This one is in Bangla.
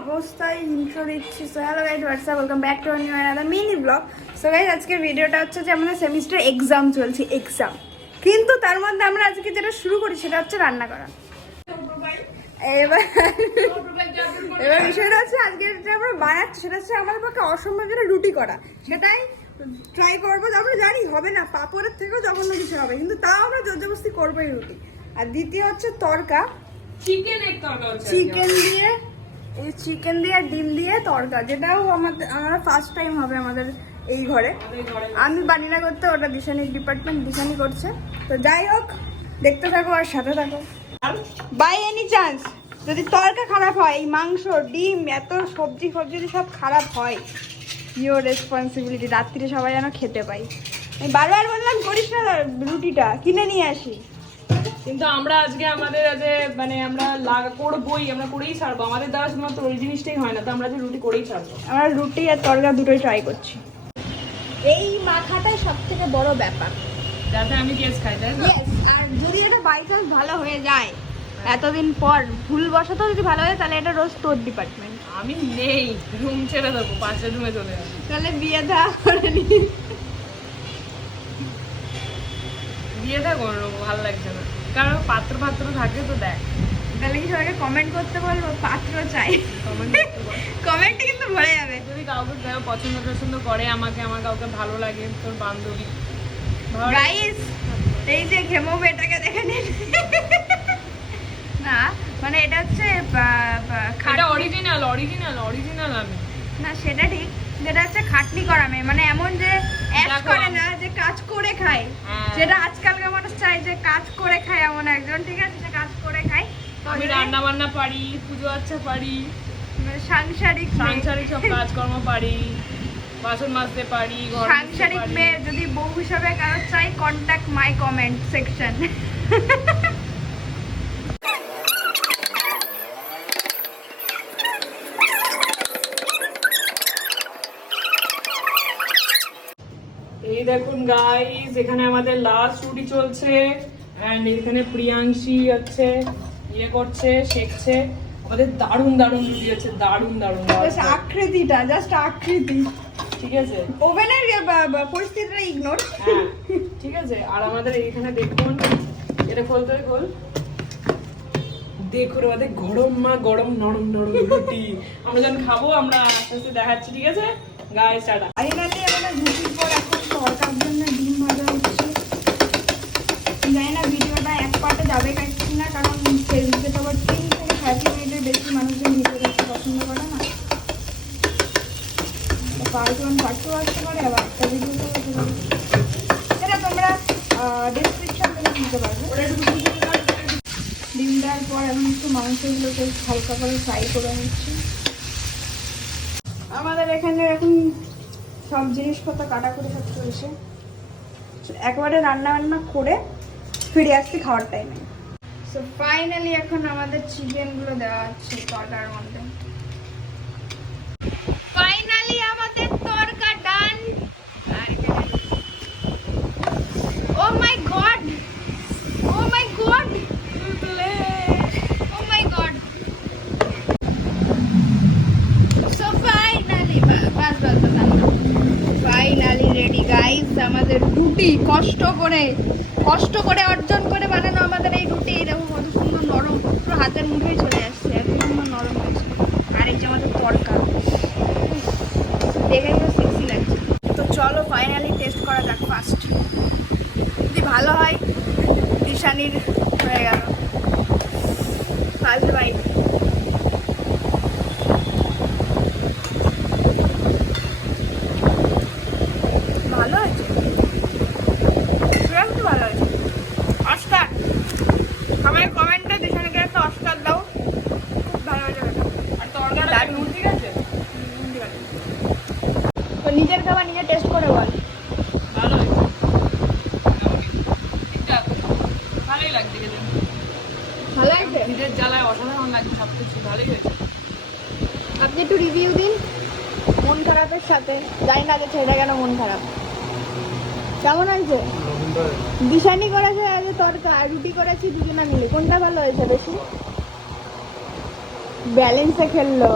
অবস্থায় ইন্ট্রো দিচ্ছি। So hello guys, WhatsApp, welcome back to new another mini blog. So guys, আজকের ভিডিওটা হচ্ছে যে আমাদের সেমিস্টার এক্সাম চলছে, কিন্তু তার মধ্যে আমরা আজকে যেটা শুরু করি সেটা হচ্ছে রান্না করা। এবার বিষয়টা হচ্ছে আজকে যে আমরা বানাচ্ছি সেটা হচ্ছে আমাদের পক্ষে অসম্ভব যেটা রুটি করা, সেটাই ট্রাই করবো। আমরা জানি হবে না, পাপড়ের থেকেও জঘন্য কিছু হবে, কিন্তু তাও আমরা জোরজবস্তি করবোই রুটি। আর দ্বিতীয় হচ্ছে তরকা, চিকেন দিয়ে, এই চিকেন দিয়ে আর ডিম দিয়ে তরকা, যেটাও আমার ফার্স্ট টাইম হবে আমাদের এই ঘরে। আমি বানি না করতে, ওটা দিশানির ডিপার্টমেন্ট, দিশানি করছে। তো যাই হোক, দেখতে থাকো আর সাথে থাকো। বাই এনি চান্স যদি তরকা খারাপ হয়, এই মাংস ডিম এত সবজি যদি সব খারাপ হয়, ইউর রেসপন্সিবিলিটি। রাত্রিরে সবাই যেন খেতে পাই। আমি বারবার বললাম করিস না, রুটিটা কিনে নিয়ে আসি। কিন্তু আমরা আজকে আমাদের মানে আমরা করবোই, আমরা করেই ছাড়বো। আমাদের দ্বারা শুধুমাত্র ওই জিনিসটাই হয় না, তো আমরা যে রুটি করেই ছাড়বো। আমরা রুটি আর তরকা দুটোই ট্রাই করছি। এই মাখাটাই সব থেকে বড় ব্যাপার, যাতে আমি টেস্ট খাই, তাই না? আর যদি এটা বাই চান্স ভালো হয়ে যায়, এতদিন পর ভুল বসাতেও যদি ভালো হয়, তাহলে এটা রোজ তোর ডিপার্টমেন্ট। আমি নেই, রুম ছেড়ে দেবো, পাশের রুমে চলে যাবো। তাহলে বিয়ে থা করে নি, বিয়ে থা করে নেবো, ভালো লাগছে না। কারণ পাত্র থাকে তো দেখ। তাহলে কি সবাইকে কমেন্ট করতে বলবো পাত্র চাই? কমেন্টে কিন্তু ভরে যাবে। যদি কাউকে কেউ পছন্দ করে আমাকে, আমার কাউকে ভালো লাগে, তোর বান্ধবী, গাইস এই যে ঘেমো এটাকে দেখে নিন। না মানে এটা হচ্ছে এটা অরিজিনাল আমি না, সেটা ঠিক। যেটা হচ্ছে খাটনি করা মেয়ে, মানে এমন যে অ্যাশ করে না, যে কাজ করে খায়। যেটা আজকালকার মানুষ চায় যে কাজ করে খায়, এমন একজন, ঠিক আছে, যে কাজ করে খায়। আমি রান্না বান্না পারি, পুজো আচ্ছা পারি, সাংসারিক সব কাজকর্ম পারি, বাসন মাজতে পারি, সাংসারিক মেয়ে যদি বউ হিসাবে কারো চাই, কন্ট্যাক্ট মাই কমেন্ট সেকশন। এই দেখুন গাইস, এখানে আমাদের লাস্ট রুটি চলছে, এন্ড এখানে প্রিয়াংশী আছে করছে, শেখছে। আমাদের দারুণ রুটি আছে, দারুণ আকৃতিটা জাস্ট আকৃতি, ঠিক আছে। ওভেনের পরিস্থিতিটা ইগনোর। হ্যাঁ ঠিক আছে। আর আমাদের এখানে দেখুন, এটা খোলতে খোল, দেখুন আমাদের গরম নরম রুটি। আমরা যখন খাবো আমরা আস্তে আস্তে দেখাচ্ছি, ঠিক আছে গাইস? টাটা। ফাইনালি আমাদের রুটির পর এখন তরকার জন্য ডিম ভাজা হচ্ছে। জানি না ভিডিওটা এক পার্টে যাবে কিনা, কারণ ফেসবুকে তো আবার 3 থেকে 30 মিনিটের বেশি মানুষজন ভিডিও দেখতে পছন্দ করে না। পার্ট 1 পার্ট 2 আসতে পারে, আবার একটা ভিডিওতে হতে পারে। সেটা তোমরা ডেসক্রিপশন থেকে নিতে পারবে। ডিম দেওয়ার পর এখন একটু মাংসগুলোকে হালকা করে ফ্রাই করে নিচ্ছি। আমাদের এখানে এখন সব জিনিসপত্র কাটাকুটি সব চলছে, একবারে রান্না করে ফিরে আসছি খাওয়ার টাইমে। সো ফাইনালি এখন আমাদের চিকেনগুলো দেওয়া হচ্ছে তরকার মধ্যে। ফাইনালি আমাদের tadka done. Oh my god, oh my god, oh my god. So finally finally ready guys, আমাদের রুটি কষ্ট করে অর্জন করে বানানো আমাদের এই রুটি। দেখো কত সুন্দর নরম, পুরো হাতের মুঠোয় চলে আসছে, এত সুন্দর নরম হয়েছে। আর এই যে আমাদের তরকা, দেখে পুরো সেক্সি লাগছে। তো চলো ফাইনালি টেস্ট করা যাক ফার্স্ট। যদি ভালো হয়, দিশানির হয়ে গেল ফার্স্ট বাইট। ভালো হয়েছে, ভালো হয়েছে। অস্কার, আমার কমেন্টে দিশানিকে একটা অস্কার দাও, খুব ভালো হয়েছে। আর তরকারি দারুণ, ঠিক আছে। তো নিজের খাবার নিজে টেস্ট করে বল। ভালো হয়েছে, ঠিকঠাক, ভালোই লাগছে খেতে। ভালো হয়েছে, নিজের জ্বালায় অসাধারণ লাগছে, সবকিছু ভালোই হয়েছে। আপনি একটু রিভিউ দিন মন খারাপের সাথে। জানি না যে ছেলেটা কেন মন খারাপ। কেমন হয়েছে? দিশানি করেছে আজ তরকা, রুটি করেছি দুজনা মিলে, কোনটা ভালো হয়েছে বেশি? ব্যালেন্সে খেললো।